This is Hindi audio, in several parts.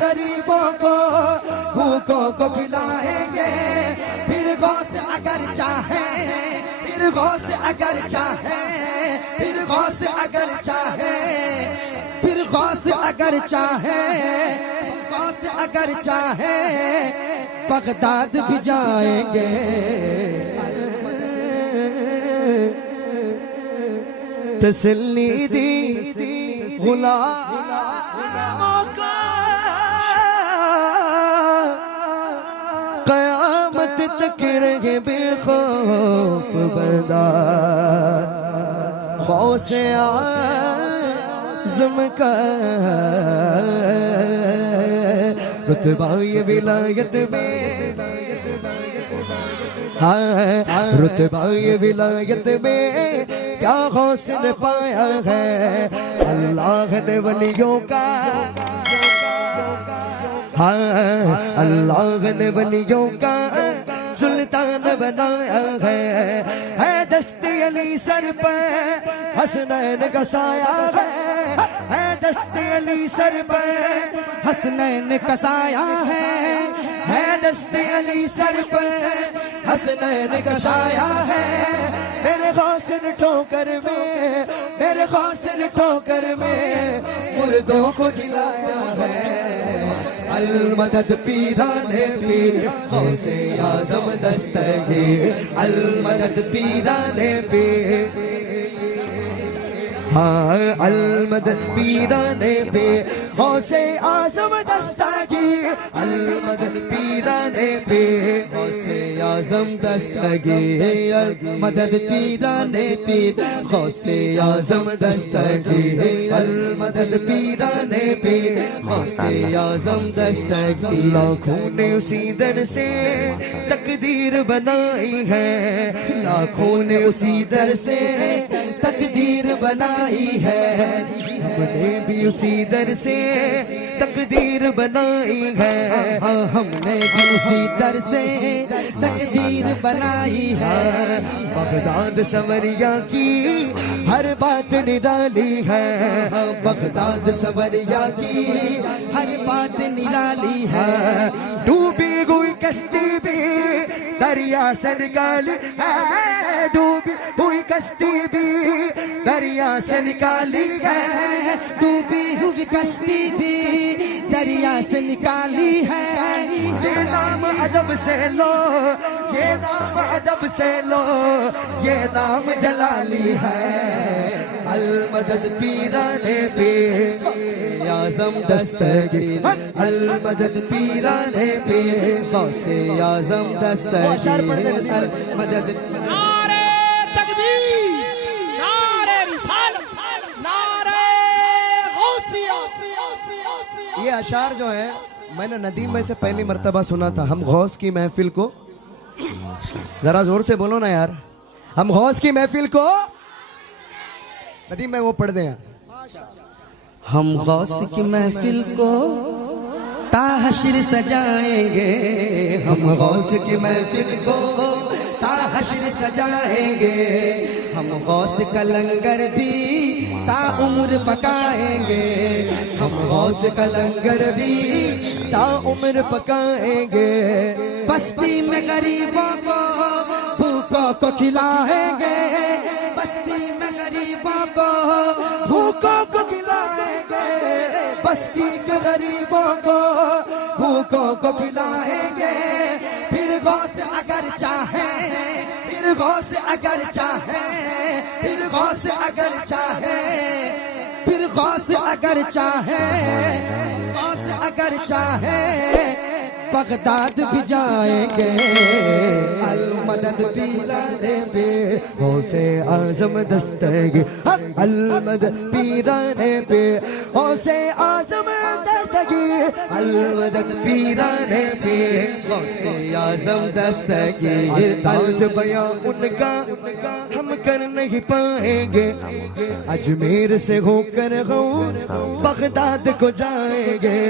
गरीबों को भूखों को खिलाएंगे। फिर गौस अगर चाहे, फिर गौस अगर चाहे, फिर गौस अगर चाहे, फिर गौस अगर चाहे, गौस अगर चाहे बगदाद भी जाएंगे। तसल्ली दी गुलामों का क़यामत तक रहे बेखौफ बंदा। ग़ौसे आज़म का रुतबा ये विलायत में, रुतबा ये विलायत में क्या हौसल पाया है। अल्लाह ने वलियों का, अल्लाह ने वलियों का सुल्तान बनाया है दस्ते अली सर पे हसनैन का साया है दस्ते अली सर पे हसनैन का साया है दस्ते अली सर पे हसनैन का साया है। मेरे गौसल ठोकर में, मेरे गौसल ठोकर में मुर्दों को जिलाया है। अल-मदद पीराने पीर गौसे आज़म दस्तगीर, अल-मदद पीराने पीर, हाँ अल-मदद पीराने पीर गौसे आज़म दस्तगीर, अल-मदद पीराने पीर गौसे आज़म दस्तगीर, अल-मदद पीराने पीर गौसे आज़म दस्तगीर, अल-मदद पीराने पीर गौसे आज़म दस्तगीर। लाखों ने उसी दर से तकदीर बनाई है, लाखों ने उसी दर से तकदीर बनाई है। हमने भी उसी दर से तकदीर बनाई है, हमने भी उसी दर से तकदीर बनाई है। बगदाद सवरिया की हर बात निराली है, बगदाद सवरिया की हर बात निराली है। डूबी हुई कश्ती भी दरिया से निकाली है, डूबी हुई कश्ती भी दरिया से निकाली है, डूबी हुई कश्ती भी दरिया से निकाली है। ये नाम अदब से लो, ये नाम अदब से लो, ये नाम जलाली है। अल-मदद पीराने पीर आज़म दस्तगीर, अल-मदद पीराने पीर गौसे आज़म दस्तगीर, अल-मदद। नारे तकबीर, नारे रिसालत, नारे गौसिया। ये अशार जो है मैंने नदीम में से पहली मर्तबा सुना था। हम गौस की महफिल को, जरा जोर से बोलो ना यार, हम गौस की महफिल को, नदीम में वो पढ़ दें। हम गौस की महफिल को ताहशर सजाएंगे, हम गौस की महफिल को ताहशर सजाएंगे। हम गौस का लंगर भी ताउम्र पकाएंगे, हम गौस का लंगर भी ताउम्र पकाएंगे। बस्ती में गरीबों को भूखों को खिलाएंगे, बस्ती में गरीबों को भूखों को खिलाएंगे, बस्ती के गरीबों को भूखों को खिलाएंगे। फिर गौस अगर चाहे, फिर गौस अगर चाहे, फिर गौस अगर चाहे, फिर गौस अगर चाहे, गौस अगर चाहे बगदाद भी जाएंगे। अल-मदद पीराने पे गौसे आज़म दस्तगीर, अल-मदद पीराने पे गौसे आज़म दस्तगीर, अल-मदद पीराने पे गौसे आज़म दस्तगीर। तर्ज बयां उनका हम कर नहीं पाएंगे, अजमेर से होकर गौ बगदाद को जाएंगे,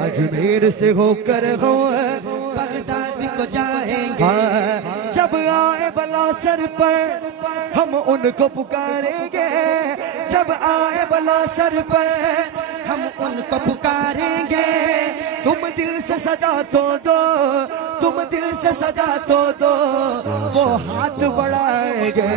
अजमेर से होकर बगदाद को जाएंगे। जब आए बला सर पर हम उनको पुकारेंगे, जब आए बला सर पर हम उनको पुकारेंगे। तुम दिल से सदा तो दो, तुम दिल से सदा तो दो, वो हाथ बढ़ाएंगे।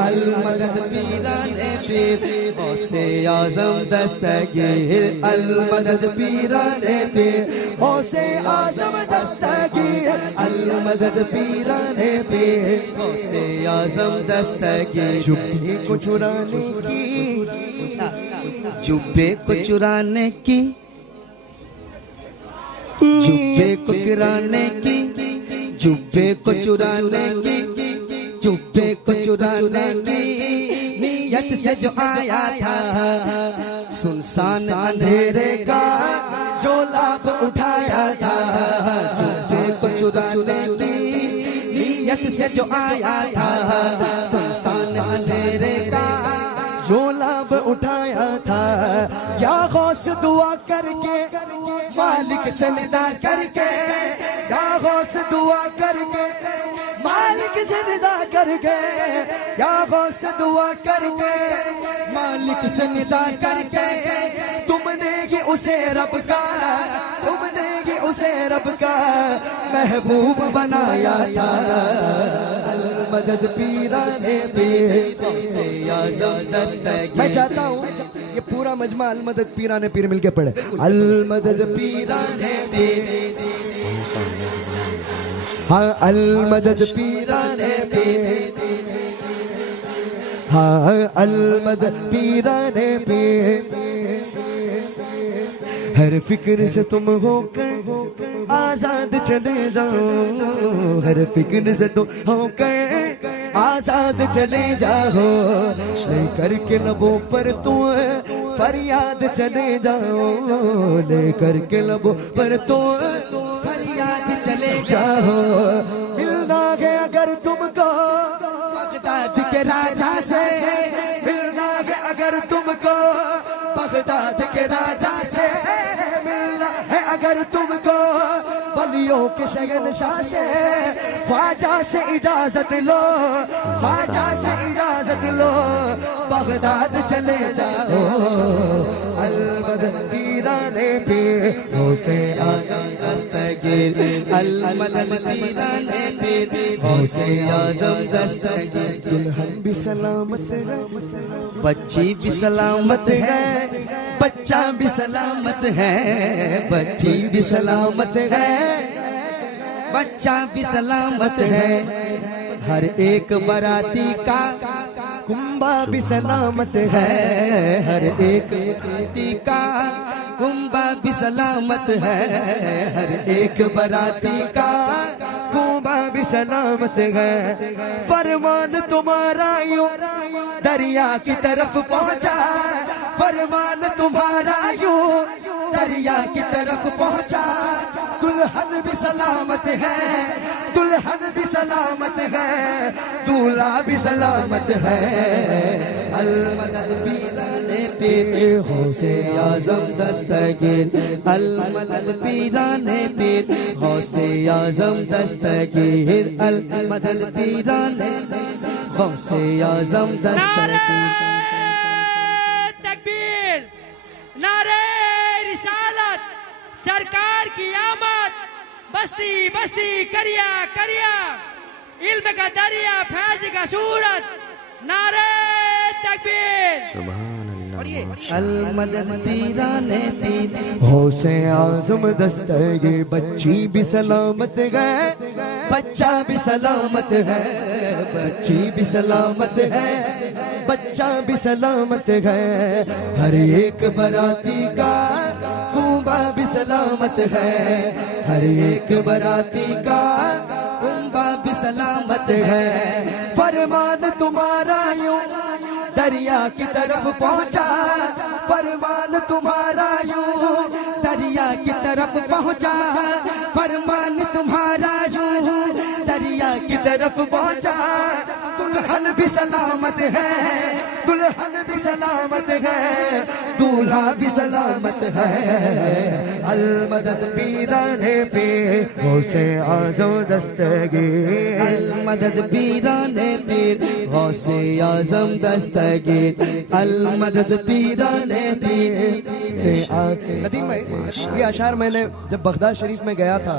अल मदद पीराने पीर गौसे आजम दस्तगीर, अल मदद पीराने पीर गौसे आजम दस्तगीर, अल मदद पीराने पीर गौसे आजम दस्तगीर। जुब्बे को चुराने की, जुब्बे को चुराने की, जुब्बे को गिराने की, जुब्बे को चुराने की, जुब्बे को चुराने की नीयत से जो आया था, सुनसान अंधेरे का जो लाभ उठाया था। जुब्बे को चुराने की नीयत से जो आया था, सुनसान अंधेरे का जो लाभ उठाया था। या गौस दुआ करके मालिक से निदा करके, या गौस दुआ करके मालिक से निदा करके, या गौस दुआ करके मालिक से निदा करके, तुमने ही उसे रब का, तुमने ही उसे रब का महबूब बनाया था। अल मदद पीराने पीर गौसे आजम दस्तगीर। मैं चाहता हूँ ये पूरा मजमा अल मदद पीराने पीर मिलके पढ़े। अल मदद पीराने पीर, हाँ अल मदद पीराने पीर, हाँ अल मदद पीराने पीर। हर फिक्र से तुम होकर आजाद चले जाओ, हर फिक्र से तुम होकर आजाद चले जाओ। लेकर के लबों पर तुम फरियाद चले जाओ, लेकर के लबों पर तुम फरियाद चले जाओ। मिलना है अगर तुमको बगदाद के राजा से, मिलना है अगर तुमको बगदाद के राजा से, मिलना है अगर तुमको बलियों के शहंशाह से। ख्वाजा से इजाजत लो, ख्वाजा से इजाजत लो, बगदाद चले जाओ। अल मदद पीराने पीर गौसे आजम दस्तगीर, अल मदद पीराने पीर गौसे आजम दस्तगीर। दुल्हन भी सलामत है, बच्ची भी सलामत है, बच्चा भी सलामत है, बच्ची भी सलामत है, बच्चा भी सलामत है। हर एक बराती का कुंबा भी सलामत है, हर एक बराती का कुंबा भी सलामत है, हर एक बराती का कुंबा भी सलामत है। फरमान तुम्हारा यूं दरिया की तरफ पहुंचा, फरमान तुम्हारा यूं दरिया की तरफ पहुंचा। दुल्हन भी सलामत है, दुल्हन भी सलामत है, दूल्हा भी सलामत है। अल मदद पीराने पीर गौसे आजम दस्तगीर, अल मदद पीराने पीर गौसे आजम दस्तगीर, अल मदद पीराने गौसे आजम दस्तगीर। तकबीर, नारे रिसालत, सरकार की आमद, बस्ती बस्ती करिया करिया, इल्म का दरिया फैज का सूरत, नारे तकबीर। अल मदद पीराने पीर गौसे आजम दस्तगीर। बच्ची भी सलामत है, बच्चा भी सलामत है, बच्ची भी सलामत है, बच्चा भी सलामत है। हर एक बराती का कुंबा भी सलामत है, हर एक बराती का कुंबा भी सलामत है। फरमान तुम्हारा यूं दरिया की तरफ पहुंचा, फरमान तुम्हारा यूं दरिया की तरफ पहुंचा, फरमान तुम्हारा यूं दरिया की तरफ पहुंचा। दुल्हन भी सलामत है, दुल्हन भी सलामत है, दूल्हा भी सलामत है। अल मदद पीराने पीर गौसे आजम दस्तगीर, अल मदद पीराने पीर गौसे आजम दस्तगीर। दस्तगीर अल मदद पीराने पीर से नदीम भाई, ये अशार मैंने जब बगदाद शरीफ में गया था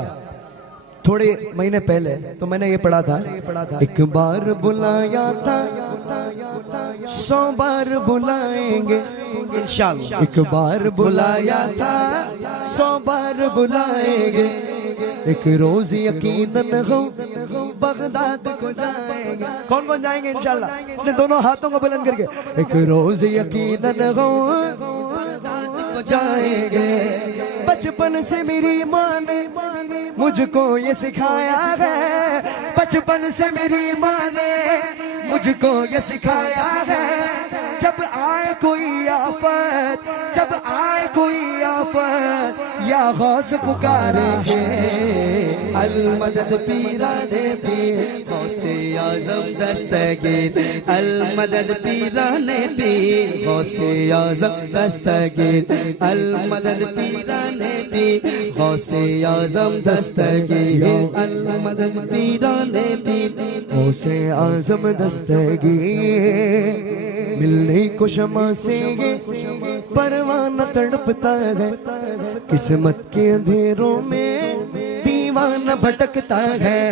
थोड़े महीने पहले, तो मैंने ये पढ़ा था, एक बार बुलाया था 100 बार बुलाएंगे इंशाअल्लाह। एक बार बुलाया था 100 बार बुलाएंगे, एक रोज यकीनन हम बगदाद को जाएंगे। कौन कौन जाएंगे इंशाअल्लाह? अपने दोनों हाथों को बुलंद करके, एक रोज यकीनन हम बगदाद को जाएंगे। बचपन से मेरी माँ ने मुझको ये सिखाया है, बचपन से मेरी माँ ने मुझको ये सिखाया है, जब आए कोई आफत, जब आए कोई आफत या गौस पुकारेंगे अल मदद पीराने पीर गौसे आजम दस्तगीर अल मदद पीराने पीर गौसे आजम दस्तगीर अल मदद पीराने पीर गौसे आजम दस्तगीर अल मदद पीराने पीर गौसे आजम दस्तगीर। मिलने को शमा से ये परवाना तड़पता है, किस्मत के अंधेरों में दीवाना भटकता है।